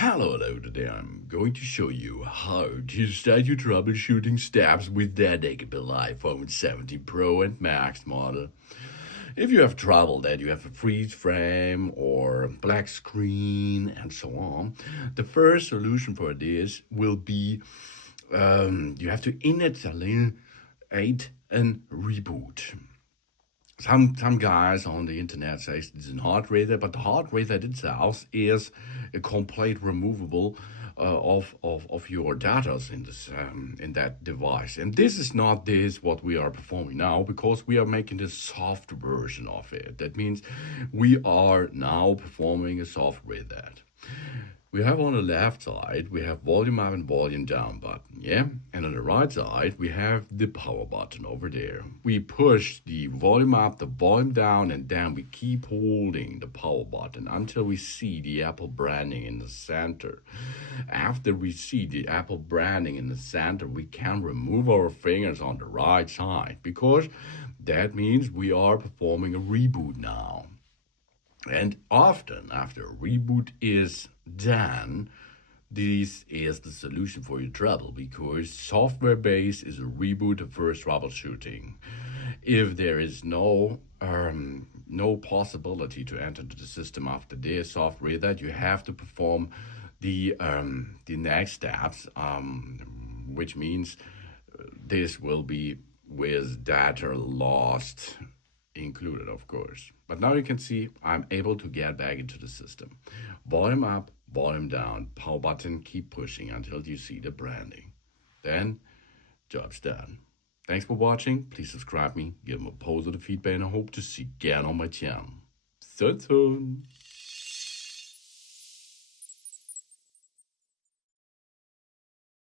Hello, today I'm going to show you how to start your troubleshooting steps with that Able iPhone 17 Pro and Max model. If you have trouble that you have a freeze frame or black screen and so on, the first solution for this will be you have to initialize and reboot. Some guys on the internet say it's a hard reset, but the hard reset itself is a complete removable of your data in that device. And this is not this what we are performing now, because we are making the soft version of it. That means we are now performing a soft reset. We have on the left side, we have volume up and volume down button, yeah? And on the right side, we have the power button over there. We push the volume up, the volume down, and then we keep holding the power button until we see the Apple branding in the center. After we see the Apple branding in the center, we can remove our fingers on the right side, because that means we are performing a reboot now. And often, after a reboot is done, this is the solution for your trouble, because software based is a reboot of first troubleshooting. If there is no possibility to enter the system after this software, that you have to perform the next steps, which means this will be with data lost included, of course. But now you can see I'm able to get back into the system. Volume up, volume down, power button, keep pushing until you see the branding. Then, job's done. Thanks for watching. Please subscribe me, give me a positive feedback, and I hope to see you again on my channel. So soon.